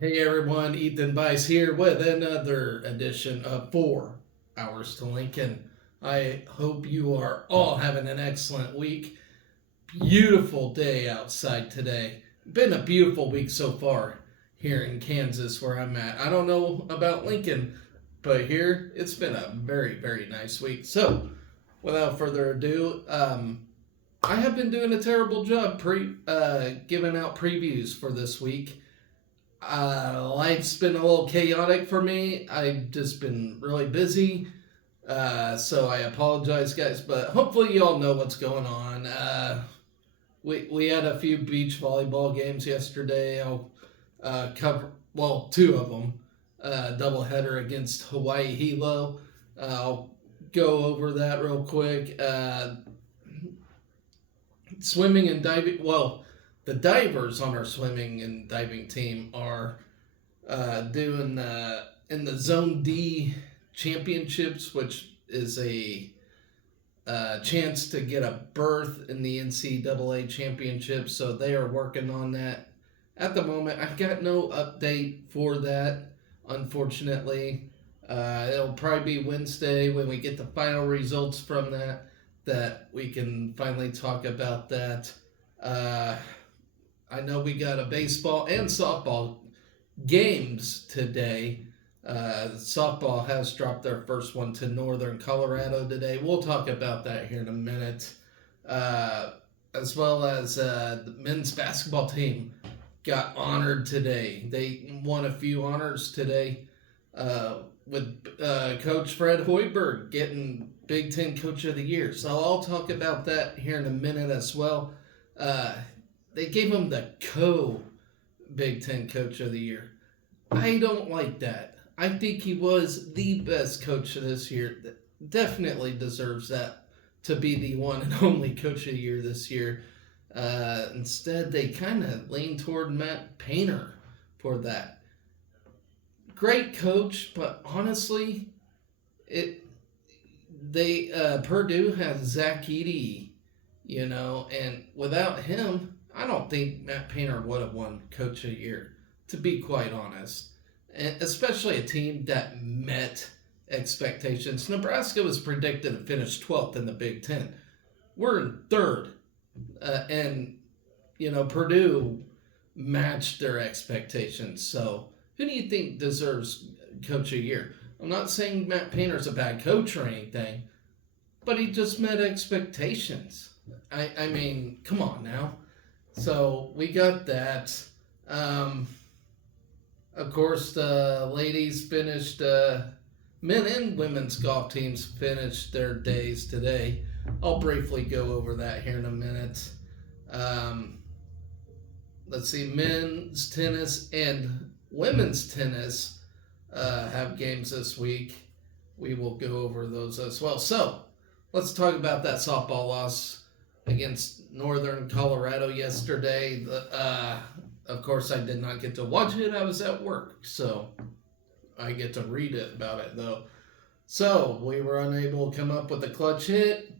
Hey everyone, Ethan Bice here with another edition of 4 Hours to Lincoln. I hope you are all having an excellent week. Beautiful day outside today. Been a beautiful week so far here in Kansas where I'm at. I don't know about Lincoln, but here it's been a very, very nice week. So, without further ado, I have been doing a terrible job giving out previews for this week. Life's been a little chaotic for me. I've just been really busy. So I apologize, guys, but hopefully you all know what's going on. We had a few beach volleyball games yesterday. I'll cover, well, two of them. Doubleheader against Hawaii Hilo. I'll go over that real quick. Swimming and diving, well, the divers on our swimming and diving team are doing in the Zone D championships, which is a chance to get a berth in the NCAA championship. So they are working on that at the moment. I've got no update for that, unfortunately. It'll probably be Wednesday when we get the final results from that we can finally talk about that. I know we got a baseball and softball games today. Softball has dropped their first one to Northern Colorado today. We'll talk about that here in a minute. As well as the men's basketball team got honored today. They won a few honors today with Coach Fred Hoiberg getting Big Ten Coach of the Year. So I'll talk about that here in a minute as well. They gave him the Big Ten Coach of the Year. I don't like that. I think he was the best coach this year. Definitely deserves that to be the one and only Coach of the Year this year. Instead, they kind of lean toward Matt Painter for that. Great coach, but honestly, Purdue has Zach Edey, and without him, I don't think Matt Painter would have won Coach of the Year, to be quite honest. And especially a team that met expectations. Nebraska was predicted to finish 12th in the Big Ten. We're in third. Purdue matched their expectations. So, who do you think deserves Coach of the Year? I'm not saying Matt Painter's a bad coach or anything, but he just met expectations. I mean, come on now. So we got that. Of course, the ladies finished, men and women's golf teams finished their days today. I'll briefly go over that here in a minute. Let's see, men's tennis and women's tennis have games this week. We will go over those as well. So let's talk about that softball loss against Northern Colorado yesterday. Of course, I did not get to watch it. I was at work, so I get to read it about it, though. So, we were unable to come up with a clutch hit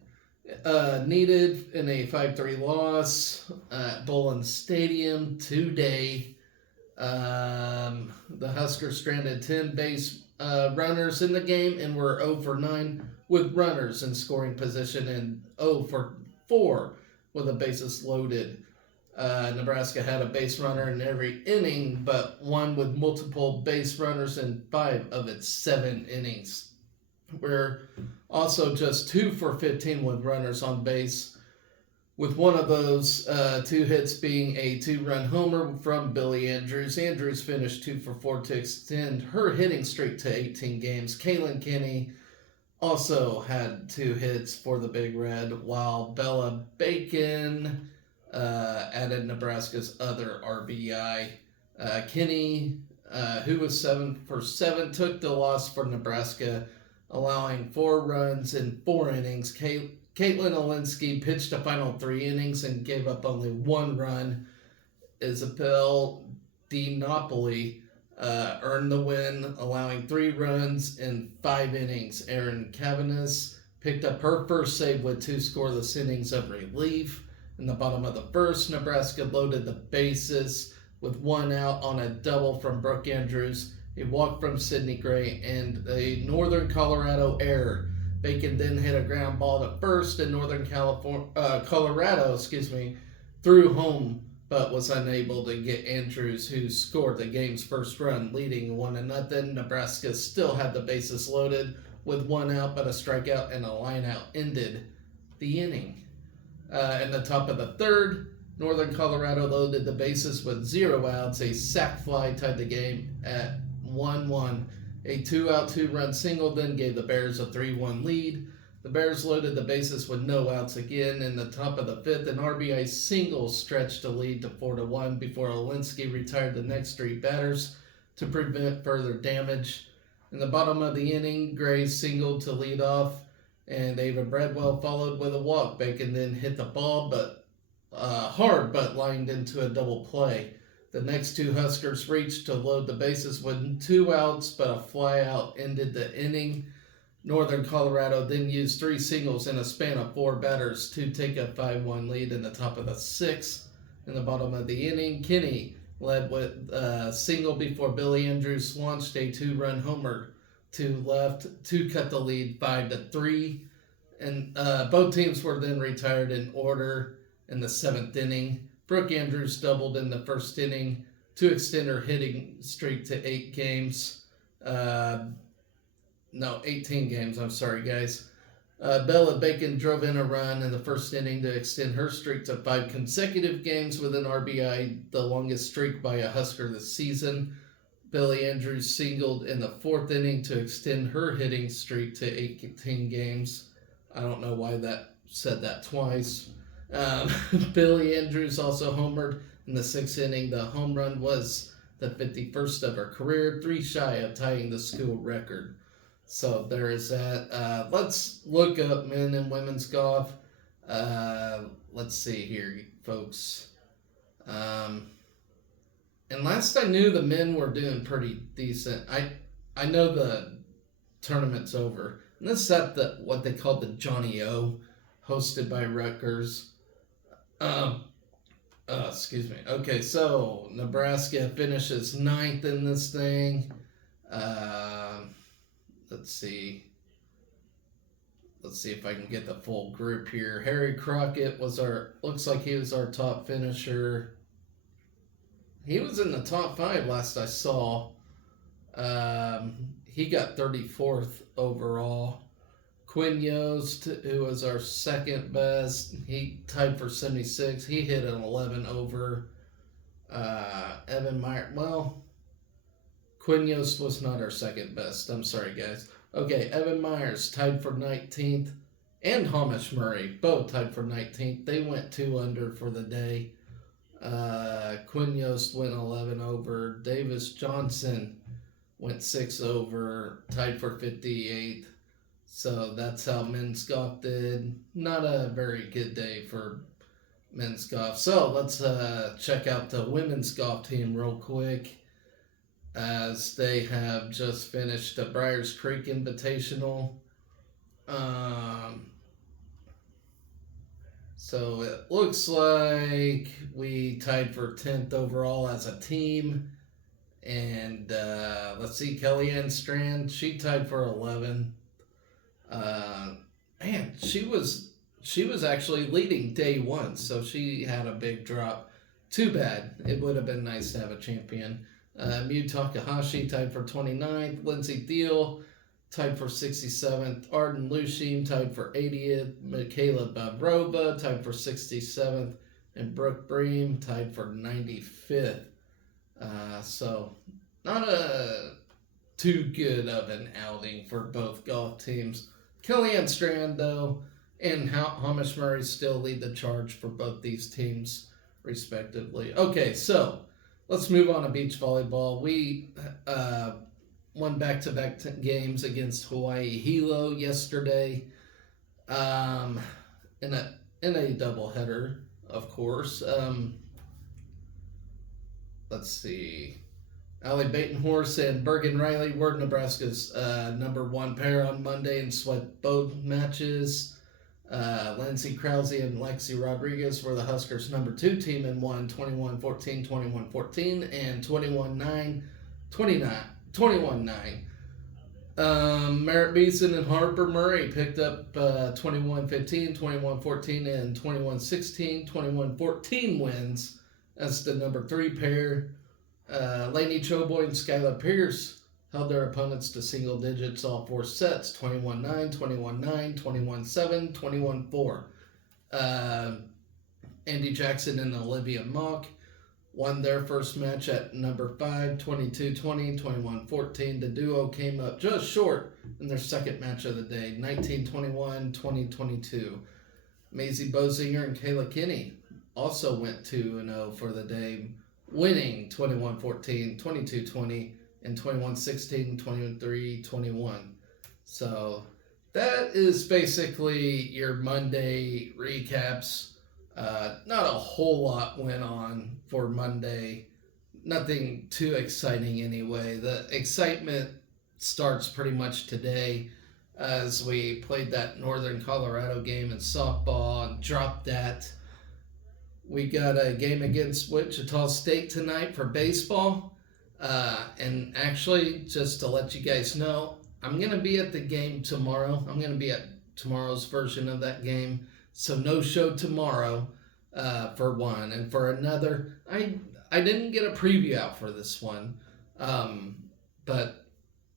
needed in a 5-3 loss at Bullen Stadium today. The Husker stranded 10 base runners in the game and were 0 for 9 with runners in scoring position and 0 for 4 with the bases loaded. Nebraska had a base runner in every inning, but one with multiple base runners in 5 of its 7 innings. We're also just 2 for 15 with runners on base, with one of those 2 hits being a 2-run homer from Billy Andrews. Andrews finished 2 for 4 to extend her hitting streak to 18 games. Kaylin Kinney also had 2 hits for the Big Red, while Bella Bacon added Nebraska's other RBI. Kinney, who was 7 for 7, took the loss for Nebraska, allowing 4 runs in 4 innings. Caitlin Olinsky pitched the final 3 innings and gave up only 1 run. Isabel DiNapoli earned the win, allowing 3 runs in 5 innings. Erin Cavanis picked up her first save with 2 scoreless innings of relief. In the bottom of the first, Nebraska loaded the bases with one out on a double from Brooke Andrews, a walk from Sydney Gray, and a Northern Colorado error. Bacon then hit a ground ball to first, and Colorado, threw home but was unable to get Andrews, who scored the game's first run, leading 1-0. Nebraska still had the bases loaded with one out, but a strikeout and a lineout ended the inning. In the top of the third, Northern Colorado loaded the bases with 0 outs. A sac fly tied the game at 1-1. A 2-out, 2-run single then gave the Bears a 3-1 lead. The Bears loaded the bases with no outs again. In the top of the fifth, an RBI single stretched the lead to 4-1 before Olinsky retired the next 3 batters to prevent further damage. In the bottom of the inning, Gray singled to lead off, and Ava Bradwell followed with a walk. Bacon then hit the ball hard, but lined into a double play. The next 2 Huskers reached to load the bases with 2 outs, but a fly out ended the inning. Northern Colorado then used 3 singles in a span of 4 batters to take a 5-1 lead in the top of the 6th. In the bottom of the inning, Kinney led with a single before Billy Andrews launched a 2-run homer to left to cut the lead 5-3. And both teams were then retired in order in the 7th inning. Brooke Andrews doubled in the first inning to extend her hitting streak to 18 games. I'm sorry, guys. Bella Bacon drove in a run in the first inning to extend her streak to 5 consecutive games with an RBI, the longest streak by a Husker this season. Billy Andrews singled in the 4th inning to extend her hitting streak to 18 games. I don't know why that said that twice. Billy Andrews also homered in the 6th inning. The home run was the 51st of her career, 3 shy of tying the school record. So there is that. Let's look up men and women's golf. Let's see here, folks. And last I knew, the men were doing pretty decent. I know the tournament's over. And this is at what they called the Johnny O, hosted by Rutgers. Okay, so Nebraska finishes 9th in this thing. Let's see if I can get the full group here. Harry Crockett looks like he was our top finisher. He was in the top 5 last I saw. He got 34th overall. Quinn Yost, who was our second best, he tied for 76. He hit an 11 over. Evan Meyer. Well, Quinn Yost was not our second best. I'm sorry, guys. Okay, Evan Myers tied for 19th, and Hamish Murray both tied for 19th. They went 2 under for the day. Quinn Yost went 11 over. Davis Johnson went 6 over, tied for 58th. So that's how men's golf did. Not a very good day for men's golf. So let's check out the women's golf team real quick, as they have just finished the Briars Creek Invitational. So it looks like we tied for 10th overall as a team. And let's see, Kellyanne Strand, she tied for 11. Man, she was actually leading day 1, so she had a big drop. Too bad. It would have been nice to have a champion. Mew Takahashi tied for 29th. Lindsay Thiel tied for 67th. Arden Lushim tied for 80th. Michaela Babrova tied for 67th. And Brooke Bream tied for 95th. So not too good of an outing for both golf teams. Kellyanne Strand, though, and Hamish Murray still lead the charge for both these teams, respectively. Okay, so let's move on to beach volleyball. We won back-to-back games against Hawaii Hilo yesterday, in a doubleheader, of course. Let's see. Allie Batenhorst and Bergen Riley were Nebraska's number 1 pair on Monday and swept both matches. Lindsey Krause and Lexi Rodriguez were the Huskers' number 2 team and won 21-14, 21-14, and 21-9, 21-9. Merritt Beeson and Harper Murray picked up 21-15, 21-14, and 21-16, 21-14 wins as the number 3 pair. Lainey Choboy and Skylar Pierce held their opponents to single digits all 4 sets, 21-9, 21-9, 21-7, 21-4. Andy Jackson and Olivia Mock won their first match at number 5, 22-20, 21-14. The duo came up just short in their second match of the day, 19-21, 20-22. Maisie Bozinger and Kayla Kinney also went 2-0 for the day, winning 21-14, 22-20, and 21-16, 23-21. So that is basically your Monday recaps. Not a whole lot went on for Monday. Nothing too exciting anyway. The excitement starts pretty much today as we played that Northern Colorado game in softball and dropped that. We got a game against Wichita State tonight for baseball. And actually, just to let you guys know, I'm going to be at the game tomorrow. I'm going to be at tomorrow's version of that game. So no show tomorrow for one. And for another, I didn't get a preview out for this one. But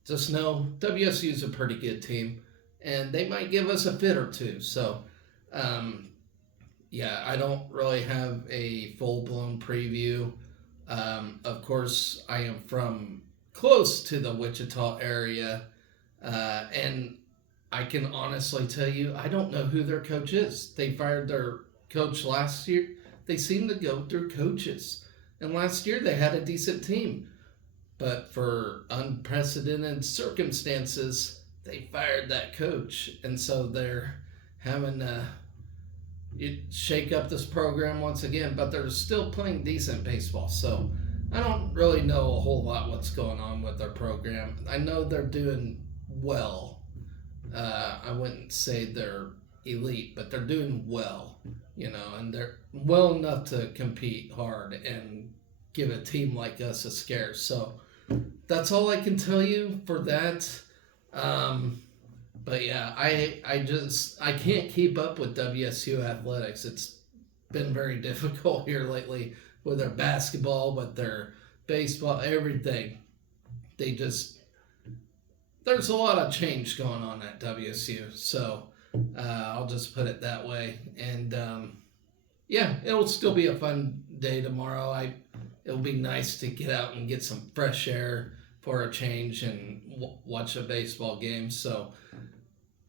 just know WSU is a pretty good team. And they might give us a fit or two. So, yeah, I don't really have a full-blown preview. Of course, I am from close to the Wichita area. And I can honestly tell you, I don't know who their coach is. They fired their coach last year. They seem to go through coaches. And last year they had a decent team. But for unprecedented circumstances, they fired that coach. And so they're having to shake up this program once again. But they're still playing decent baseball. So I don't really know a whole lot what's going on with their program. I know they're doing well. I wouldn't say they're elite, but they're doing well, and they're well enough to compete hard and give a team like us a scare. So that's all I can tell you for that. But yeah, I can't keep up with WSU athletics. It's been very difficult here lately with their basketball, with their baseball, everything. There's a lot of change going on at WSU, so I'll just put it that way. And yeah, it'll still be a fun day tomorrow. It'll be nice to get out and get some fresh air for a change and watch a baseball game. So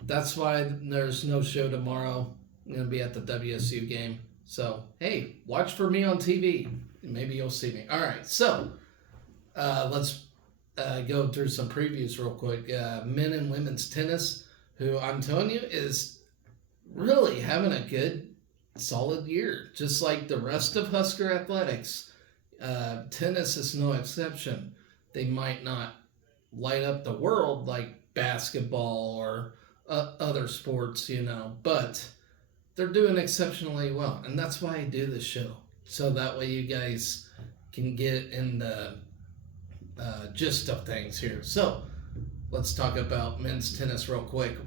that's why there's no show tomorrow. I'm going to be at the WSU game. So, hey, watch for me on TV. Maybe you'll see me. All right, so let's go through some previews real quick. Men and women's tennis, who I'm telling you is really having a good, solid year. Just like the rest of Husker athletics, tennis is no exception. They might not light up the world like basketball or other sports, but they're doing exceptionally well. And that's why I do this show. So that way you guys can get in the gist of things here. So let's talk about men's tennis real quick.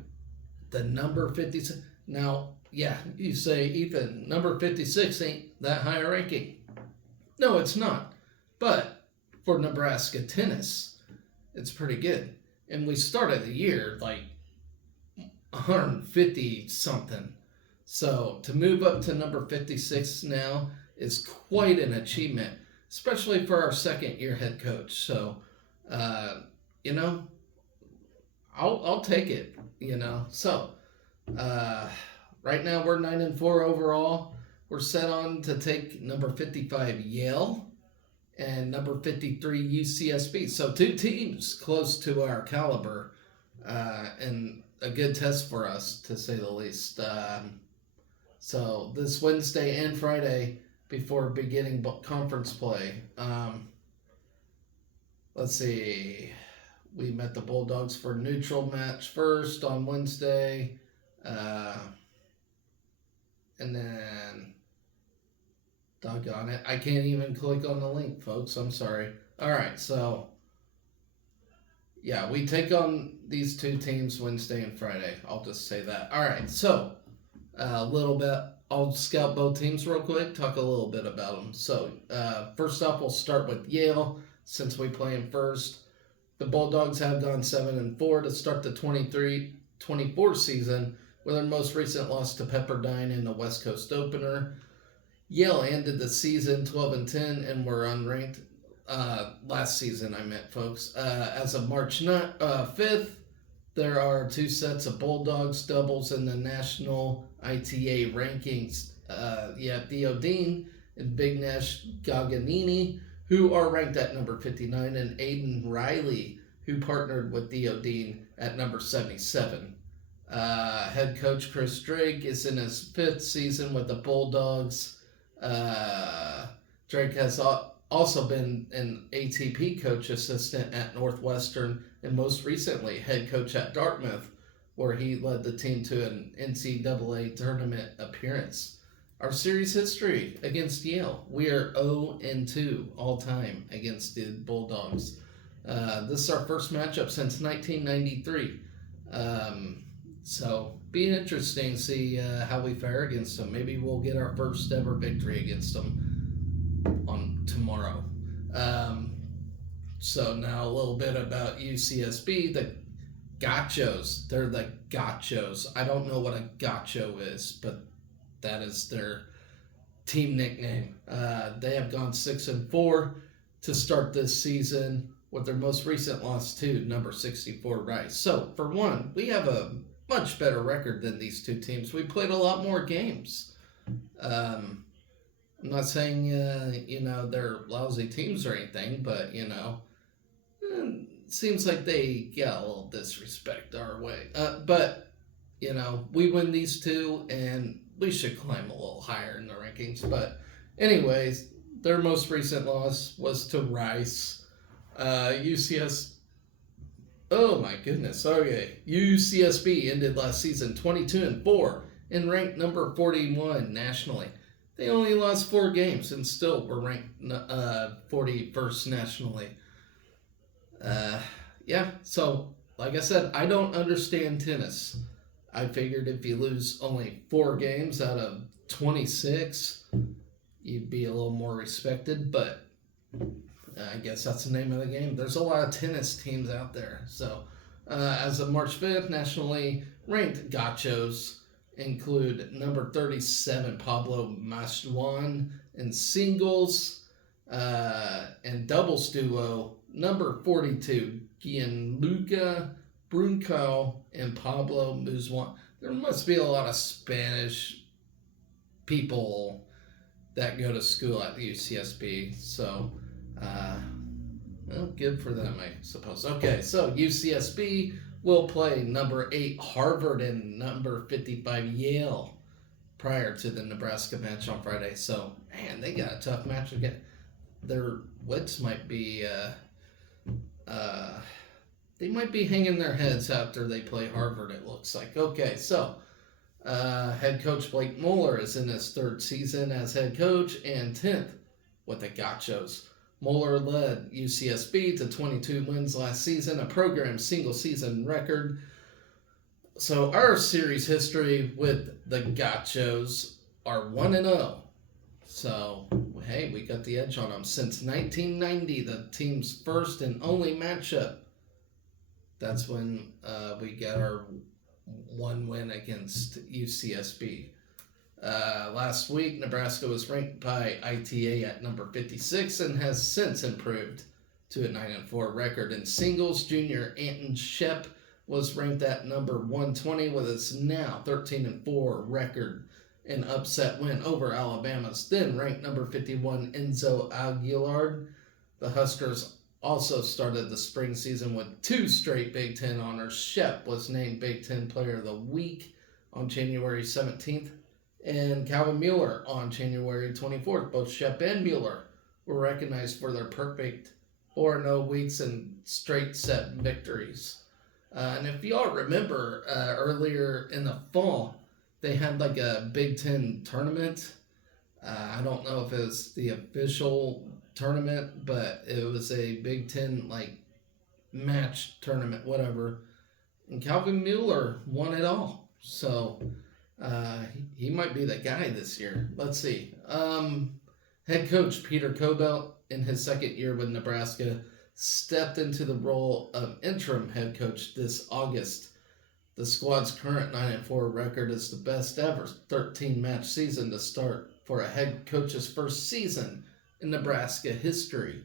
The number 56. Now, yeah, you say, Ethan, number 56 ain't that high a ranking. No, it's not. But for Nebraska tennis, it's pretty good. And we started the year like 150 something. So to move up to number 56 now is quite an achievement, especially for our second year head coach. So, I'll take it, So, right now we're 9-4 overall. We're set on to take number 55 Yale and number 53 UCSB. So 2 teams close to our caliber, and a good test for us, to say the least. So this Wednesday and Friday before beginning conference play. Let's see. We met the Bulldogs for neutral match first on Wednesday. And then, doggone it, I can't even click on the link, folks. I'm sorry. All right, so yeah, we take on these two teams Wednesday and Friday. I'll just say that. All right, so a little bit. I'll scout both teams real quick, talk a little bit about them. So, first off, we'll start with Yale since we play them first. The Bulldogs have gone 7-4 to start the 23-24 season, with their most recent loss to Pepperdine in the West Coast opener. Yale ended the season 12-10 and were unranked. Last season, I meant, folks. As of March 5th, there are two sets of Bulldogs doubles in the national ITA rankings. You have Theo Dean and Big Nash Gaganini, who are ranked at number 59, and Aiden Riley, who partnered with Theo Dean at number 77. Head coach Chris Drake is in his 5th season with the Bulldogs. Drake has also been an ATP coach assistant at Northwestern, and most recently head coach at Dartmouth, where he led the team to an NCAA tournament appearance. Our series history against Yale: we are 0-2 all time against the Bulldogs. This is our first matchup since 1993. So be interesting to see how we fare against them. Maybe we'll get our first ever victory against them on tomorrow. So now a little bit about UCSB. The Gachos. They're the Gachos. I don't know what a Gacho is, but that is their team nickname. They have gone 6-4 to start this season, with their most recent loss to number 64 Rice. So for one, we have a much better record than these two teams. We played a lot more games. I'm not saying they're lousy teams or anything, but it seems like they get a little disrespect our way. But we win these two, and we should climb a little higher in the rankings. But anyways, their most recent loss was to Rice. Oh my goodness. Okay. UCSB ended last season 22-4 and ranked number 41 nationally. They only lost 4 games and still were ranked 41st nationally. So like I said, I don't understand tennis. I figured if you lose only 4 games out of 26, you'd be a little more respected, but I guess that's the name of the game. There's a lot of tennis teams out there. So, as of March 5th, nationally ranked Gachos include number 37 Pablo Mastuan in singles, and doubles duo number 42 Gianluca Brunco and Pablo Muzwan. There must be a lot of Spanish people that go to school at the UCSB. So, good for them, I suppose. Okay, so UCSB will play number 8 Harvard and number 55 Yale prior to the Nebraska match on Friday. So, man, they got a tough match again. Their wits might be, they might be hanging their heads after they play Harvard, it looks like. Okay, so head coach Blake Moeller is in his 3rd season as head coach and 10th with the Gachos. Moeller led UCSB to 22 wins last season, a program single-season record. So our series history with the Gachos are 1-0. So, hey, we got the edge on them. Since 1990, the team's first and only matchup. That's when we got our 1 win against UCSB. Last week, Nebraska was ranked by ITA at number 56 and has since improved to a 9-4 record. In singles, junior Anton Shep was ranked at number 120 with his now 13-4 record, an upset win over Alabama's then ranked number 51 Enzo Aguilar. The Huskers also started the spring season with 2 straight Big Ten honors. Shep was named Big Ten Player of the Week on January 17th. And Calvin Mueller on January 24th. Both Shep and Mueller were recognized for their perfect 4-0 weeks and straight set victories. And if y'all remember, earlier in the fall, they had like a Big Ten tournament. I don't know if it was the official tournament, but it was a Big Ten like match tournament, whatever. And Calvin Mueller won it all. So he might be the guy this year. Let's see. Head coach Peter Cobelt, in his second year with Nebraska, stepped into the role of interim head coach this August. The squad's current 9-4 record is the best ever 13-match season to start for a head coach's first season in Nebraska history.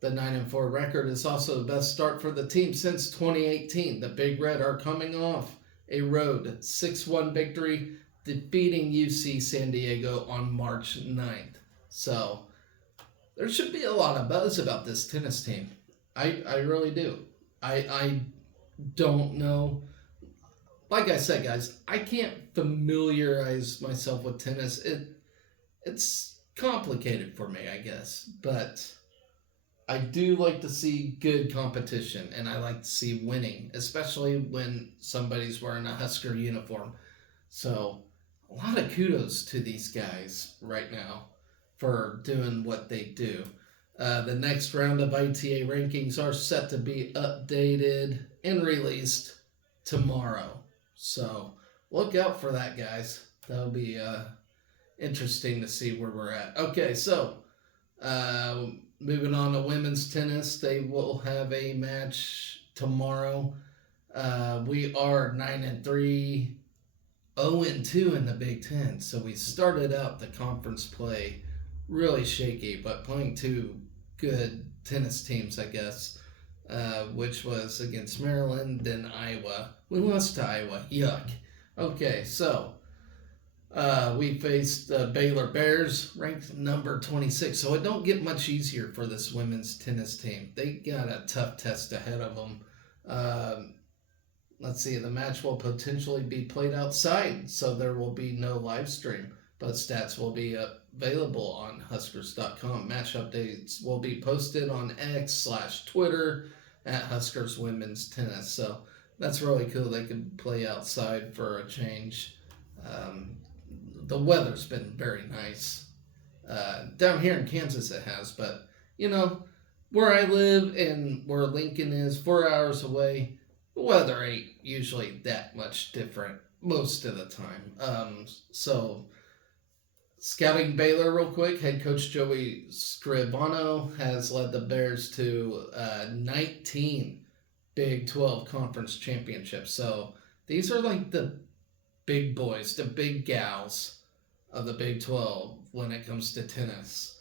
The 9-4 record is also the best start for the team since 2018. The Big Red are coming off a road 6-1 victory, defeating UC San Diego on March 9th. So there should be a lot of buzz about this tennis team. I really do. I don't know. Like I said, guys, I can't familiarize myself with tennis. It's complicated for me, I guess. But I do like to see good competition, and I like to see winning, especially when somebody's wearing a Husker uniform. So a lot of kudos to these guys right now for doing what they do. The next round of ITA rankings are set to be updated and released tomorrow. So look out for that, guys. That'll be interesting to see where we're at. Okay, so moving on to women's tennis, they will have a match tomorrow. We are 9-3, 0-2 in the Big Ten. So we started out the conference play really shaky, but playing two good tennis teams, I guess, which was against Maryland and Iowa. We lost to Iowa. Yuck. Okay, so we faced the Baylor Bears, ranked number 26. So it don't get much easier for this women's tennis team. They got a tough test ahead of them. Let's see, the match will potentially be played outside, so there will be no live stream, but stats will be available on Huskers.com. Match updates will be posted on X/Twitter at Huskers Women's Tennis. So that's really cool. They could play outside for a change. The weather's been very nice. Down here in Kansas it has, but, where I live and where Lincoln is, 4 hours away, the weather ain't usually that much different most of the time. So, scouting Baylor real quick, head coach Joey Scribano has led the Bears to 19 Big 12 conference championships. So, these are like the big boys, the big gals of the Big 12 when it comes to tennis.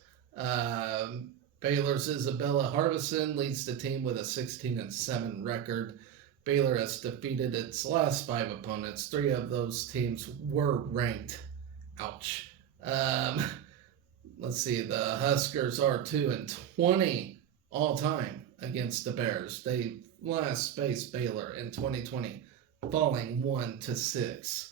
Baylor's Isabella Harbison leads the team with a 16-7 record. Baylor has defeated its last 5 opponents. 3 of those teams were ranked. Ouch. Let's see. The Huskers are 2-20 all time against the Bears. They last faced Baylor in 2020, falling 1-6.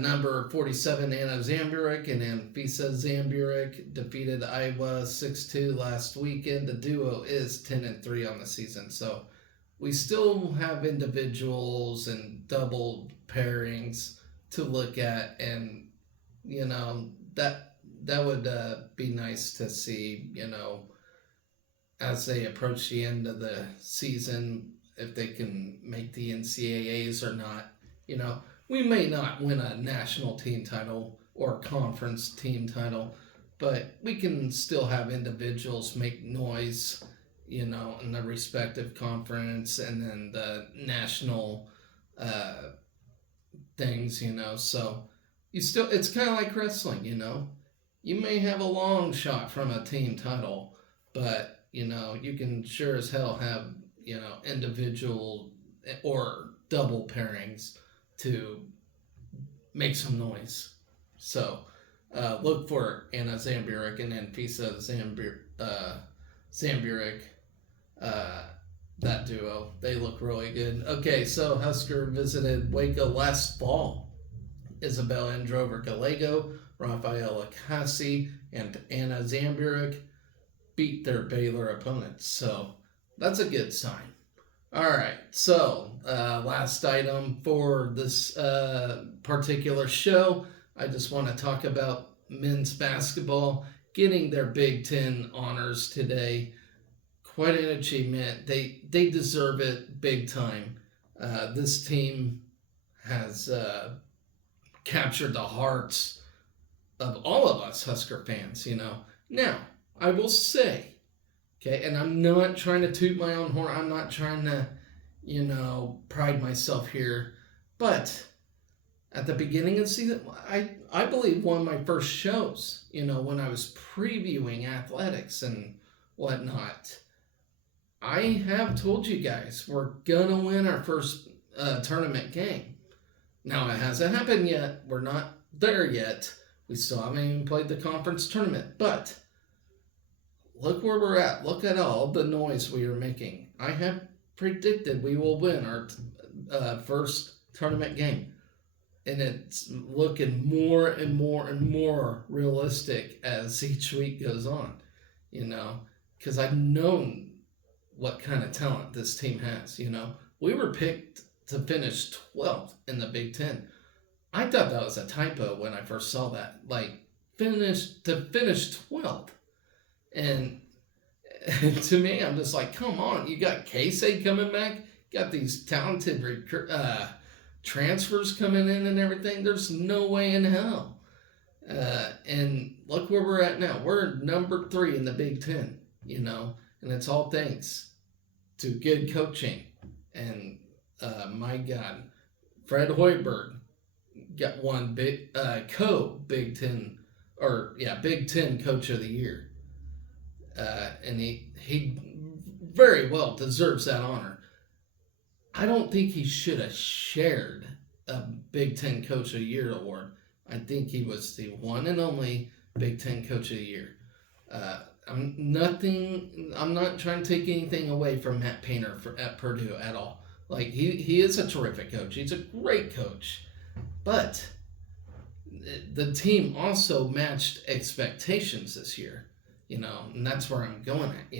Number 47, Anna Zamburik and Anfisa Zamburik defeated Iowa 6-2 last weekend. The duo is 10-3 on the season. So we still have individuals and double pairings to look at, and that would be nice to see, as they approach the end of the season, if they can make the NCAAs or not. We may not win a national team title or conference team title, but we can still have individuals make noise, in the respective conference and then the national things, so it's kind of like wrestling, you may have a long shot from a team title, but you can sure as hell have individual or double pairings to make some noise. So look for Anna Zamburik and Anfisa Zamburik, that duo. They look really good. Okay, so Husker visited Waco last fall. Isabel Androver Gallego, Rafaela Cassi, and Anna Zamburik beat their Baylor opponents. So that's a good sign. All right. So, last item for this particular show, I just want to talk about men's basketball getting their Big Ten honors today. Quite an achievement. They deserve it big time. This team has captured the hearts of all of us Husker fans. Now I will say, okay, and I'm not trying to toot my own horn. I'm not trying to, pride myself here, but at the beginning of the season, I believe one of my first shows, when I was previewing athletics and whatnot, I have told you guys we're gonna win our first tournament game. Now it hasn't happened yet. We're not there yet. We still haven't even played the conference tournament. But look where we're at. Look at all the noise we are making. I have predicted we will win our first tournament game. And it's looking more and more and more realistic as each week goes on, because I've known what kind of talent this team has. We were picked to finish 12th in the Big Ten. I thought that was a typo when I first saw that. Like, finish 12th. And to me, I'm just like, come on. You got Casey coming back. You got these talented transfers coming in and everything. There's no way in hell. And look where we're at now. We're number 3 in the Big Ten, and it's all thanks to good coaching. And my God, Fred Hoiberg got one Big Big Ten Coach of the Year, and he very well deserves that honor. I don't think he should have shared a Big Ten Coach of the Year award. I think he was the one and only Big Ten Coach of the Year. I'm not trying to take anything away from Matt Painter at Purdue at all. Like, he is a terrific coach. He's a great coach. But the team also matched expectations this year, and that's where I'm going at,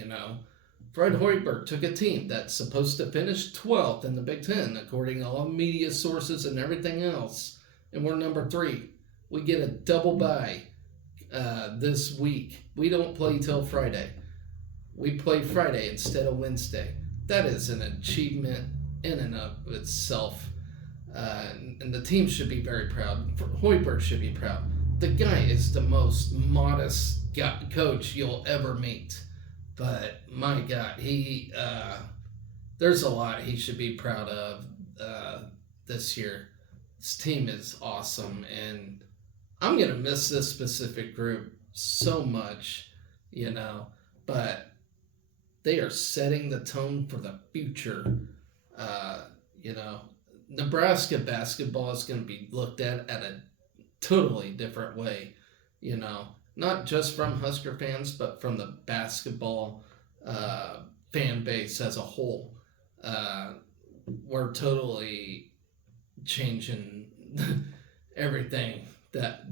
Fred Hoiberg took a team that's supposed to finish 12th in the Big Ten, according to all media sources and everything else, and we're number 3. We get a double bye this week. We don't play till Friday. We play Friday instead of Wednesday. That is an achievement in and of itself. And the team should be very proud. Hoiberg should be proud. The guy is the most modest coach you'll ever meet. But my God, there's a lot he should be proud of this year. This team is awesome, and I'm going to miss this specific group so much, but they are setting the tone for the future. Nebraska basketball is going to be looked at a totally different way, not just from Husker fans, but from the basketball fan base as a whole. We're totally changing everything that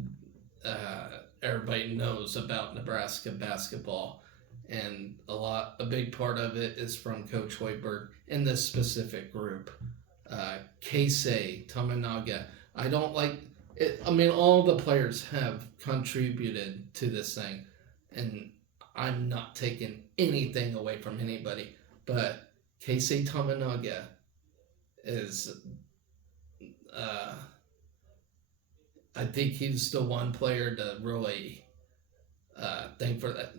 everybody knows about Nebraska basketball, and a big part of it is from Coach Hoiberg in this specific group. Keisei, Tamanaga. I don't like it. I mean, all the players have contributed to this thing, and I'm not taking anything away from anybody, but Keisei Tamanaga is I think he's the one player to really think for that.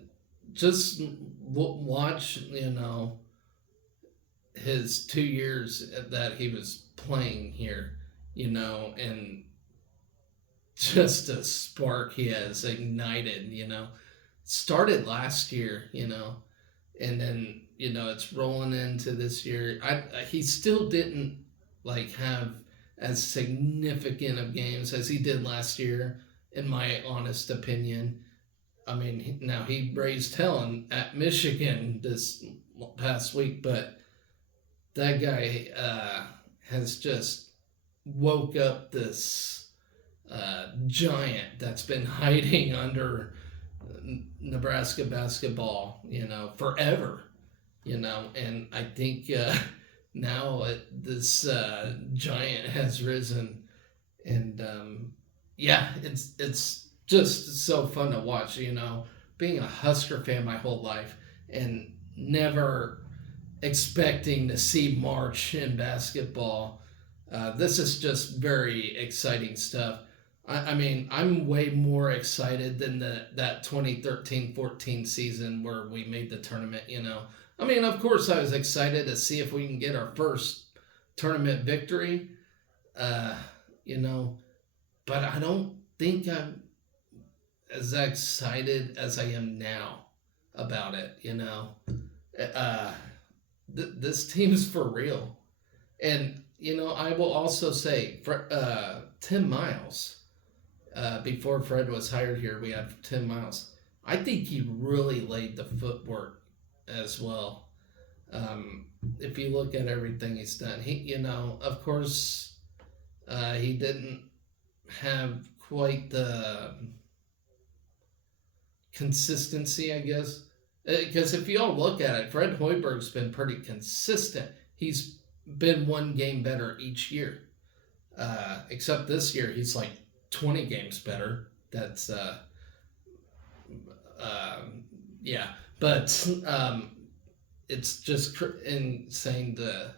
Just watch, his 2 years that he was playing here, and just a spark he has ignited, started last year, and then, it's rolling into this year. He still didn't have as significant of games as he did last year, in my honest opinion. I mean, now he raised hell at Michigan this past week, but that guy has just woke up this giant that's been hiding under Nebraska basketball, forever, and I think now this giant has risen, and yeah, it's just so fun to watch. Being a Husker fan my whole life and never expecting to see March in basketball. This is just very exciting stuff. I mean, I'm way more excited than that 2013-14 season where we made the tournament. I mean, of course, I was excited to see if we can get our first tournament victory. Uh, you know, but I don't think I'm as excited as I am now about it. Uh, this team's for real. And I will also say, Tim Miles. Before Fred was hired here, we had Tim Miles. I think he really laid the footwork as well. If you look at everything he's done, of course, he didn't have quite the consistency, I guess. Because if you all look at it, Fred Hoiberg's been pretty consistent. He's been one game better each year. Except this year, he's like 20 games better. That's, uh, yeah. But it's just insane to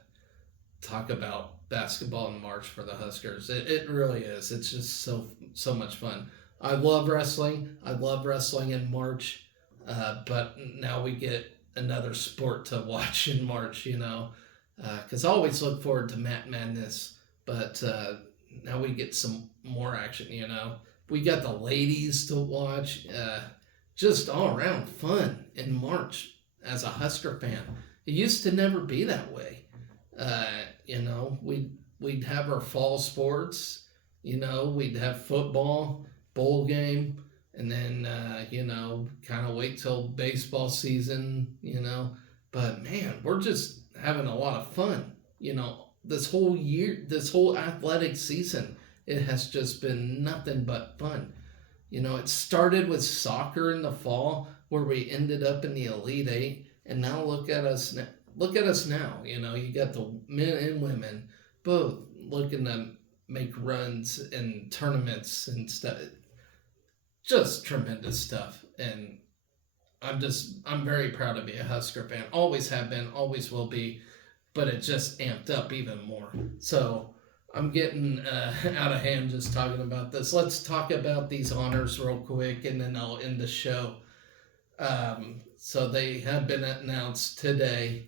talk about basketball in March for the Huskers. It really is. It's just so much fun. I love wrestling. I love wrestling in March, but now we get another sport to watch in March. Because I always look forward to Mat Madness, but now we get some more action. We got the ladies to watch. Just all around fun in March as a Husker fan. It used to never be that way. Uh, we'd have our fall sports. We'd have football, bowl game, and then kind of wait till baseball season. But man, we're just having a lot of fun. This whole year, this whole athletic season, it has just been nothing but fun. It started with soccer in the fall, where we ended up in the Elite Eight, and now look at us. Look at us now. You got the men and women both looking to make runs in tournaments and stuff. Just tremendous stuff, and I'm very proud to be a Husker fan. Always have been, always will be, but it just amped up even more. So I'm getting out of hand just talking about this. Let's talk about these honors real quick, and then I'll end the show. So they have been announced today.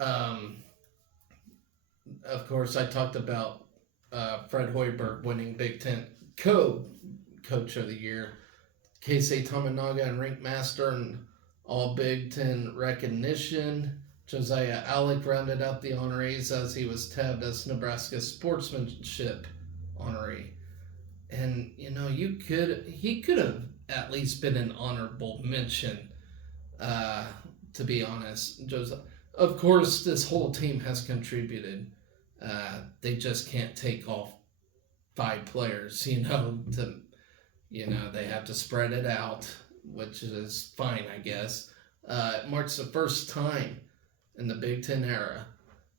Of course, I talked about Fred Hoiberg winning Big Ten Coach of the Year. Keisei Tamanaga and Rink Master and all Big Ten recognition. Josiah Alec rounded out the honorees as he was tabbed as Nebraska's sportsmanship honoree. And he could have at least been an honorable mention. To be honest, Josiah. Of course, this whole team has contributed. They just can't take all 5 players. They have to spread it out, which is fine, I guess. It marks the first time in the Big Ten era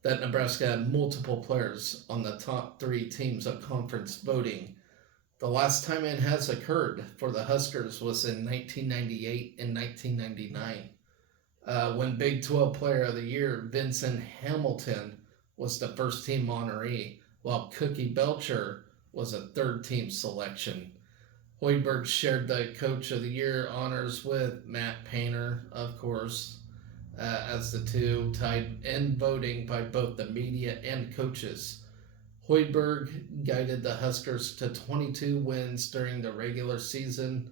that Nebraska had multiple players on the top 3 teams of conference voting. The last time it has occurred for the Huskers was in 1998 and 1999, when Big 12 Player of the Year Vincent Hamilton was the first team honoree, while Cookie Belcher was a third team selection. Hoiberg shared the Coach of the Year honors with Matt Painter, of course, as the two tied in voting by both the media and coaches. Hoiberg guided the Huskers to 22 wins during the regular season,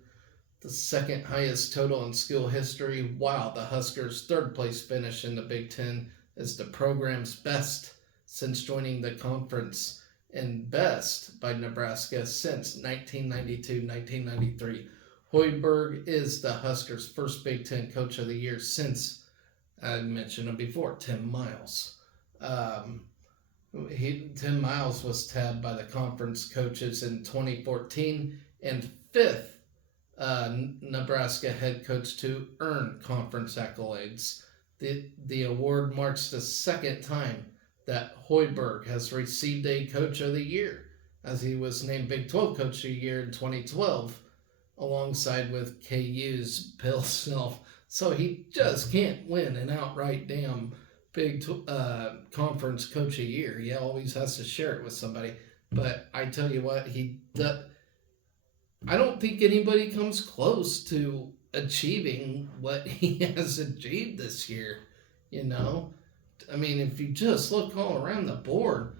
the second highest total in school history, while the Huskers' third place finish in the Big Ten is the program's best since joining the conference and best by Nebraska since 1992-1993. Hoiberg is the Huskers' first Big Ten Coach of the Year since, I mentioned him before, Tim Miles. Tim Miles was tabbed by the conference coaches in 2014 and 5th Nebraska head coach to earn conference accolades. The award marks the second time that Hoiberg has received a Coach of the Year, as he was named Big 12 Coach of the Year in 2012, alongside with KU's Bill Self. So he just can't win an outright damn conference Coach of the Year. He always has to share it with somebody. But I tell you what, I don't think anybody comes close to achieving what he has achieved this year. You know, I mean, if you just look all around the board,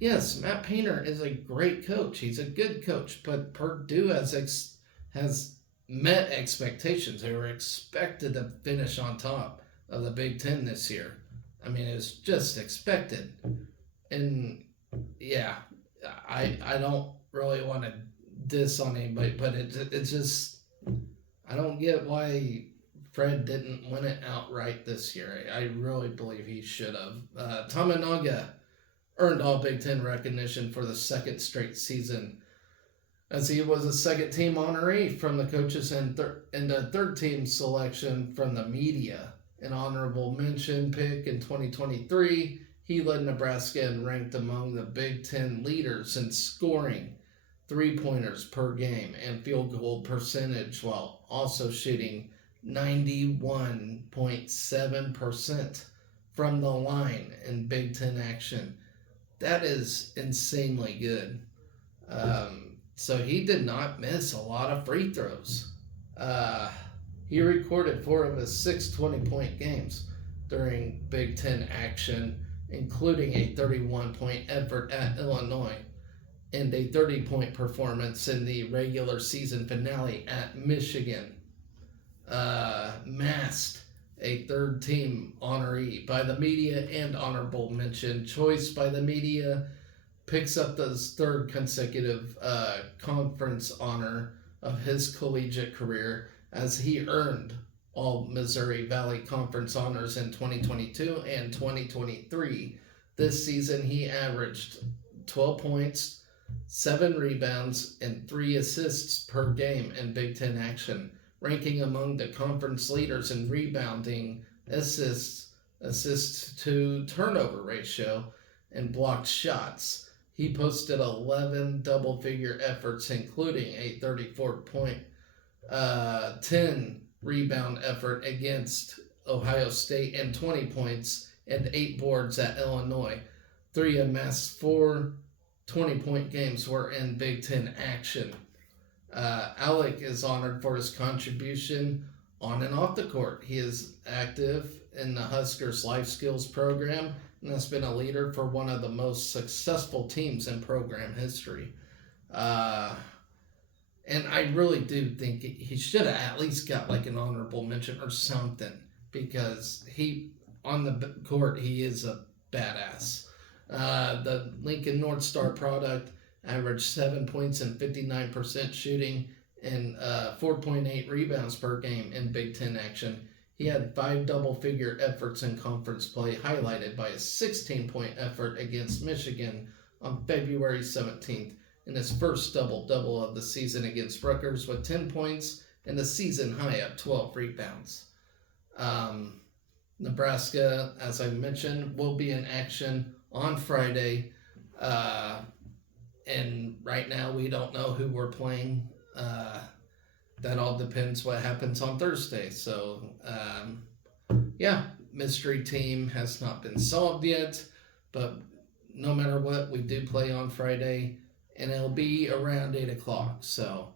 yes, Matt Painter is a great coach. He's a good coach, but Purdue has met expectations. They were expected to finish on top of the Big Ten this year. I mean, it's just expected, and yeah, I don't really want to diss on anybody, but it's just I don't get why Fred didn't win it outright this year. I really believe he should have. Tamanaga earned all Big Ten recognition for the second straight season, as he was a second team honoree from the coaches and a third team selection from the media. An honorable mention pick in 2023, he led Nebraska and ranked among the Big Ten leaders in scoring, 3-pointers per game, and field goal percentage, while also shooting 91.7% from the line in Big Ten action. That is insanely good. So he did not miss a lot of free throws. He recorded 4 of his 6 20-point games during Big Ten action, including a 31-point effort at Illinois and a 30-point performance in the regular season finale at Michigan. Mast, a third team honoree by the media and honorable mention choice by the media, picks up his third consecutive conference honor of his collegiate career, as he earned all Missouri Valley Conference honors in 2022 and 2023. This season, he averaged 12 points, 7 rebounds, and 3 assists per game in Big Ten action, ranking among the conference leaders in rebounding, assists to turnover ratio, and blocked shots. He posted 11 double-figure efforts, including a 34-point 10 rebound effort against Ohio State and 20 points and 8 boards at Illinois. 3 of Mast's 4 20-point games were in Big Ten action. Alec is honored for his contribution on and off the court. He is active in the Huskers Life Skills program and has been a leader for one of the most successful teams in program history. And I really do think he should have at least got like an honorable mention or something, because he, on the court, he is a badass. The Lincoln North Star product averaged 7 points and 59% shooting and 4.8 rebounds per game in Big Ten action. He had 5 double-figure efforts in conference play, highlighted by a 16-point effort against Michigan on February 17th. In his first double-double of the season against Rutgers with 10 points and a season-high of 12 rebounds. Nebraska, as I mentioned, will be in action on Friday. And right now we don't know who we're playing. That all depends what happens on Thursday. So, mystery team has not been solved yet. But no matter what, we do play on Friday. And it'll be around 8 o'clock. So,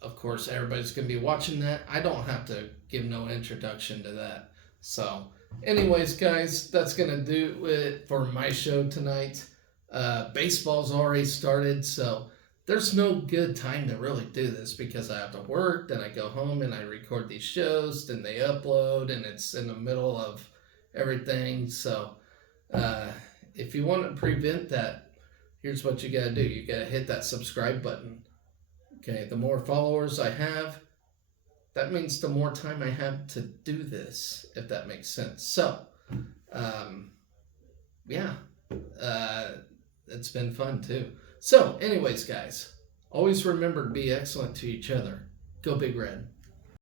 of course, everybody's going to be watching that. I don't have to give no introduction to that. So, anyways, guys, that's going to do it for my show tonight. Baseball's already started, so there's no good time to really do this because I have to work, then I go home and I record these shows, then they upload, and it's in the middle of everything. So, if you want to prevent that, here's what you gotta do. You gotta hit that subscribe button. Okay, the more followers I have, that means the more time I have to do this, if that makes sense. So, it's been fun too. So, anyways, guys, always remember to be excellent to each other. Go Big Red.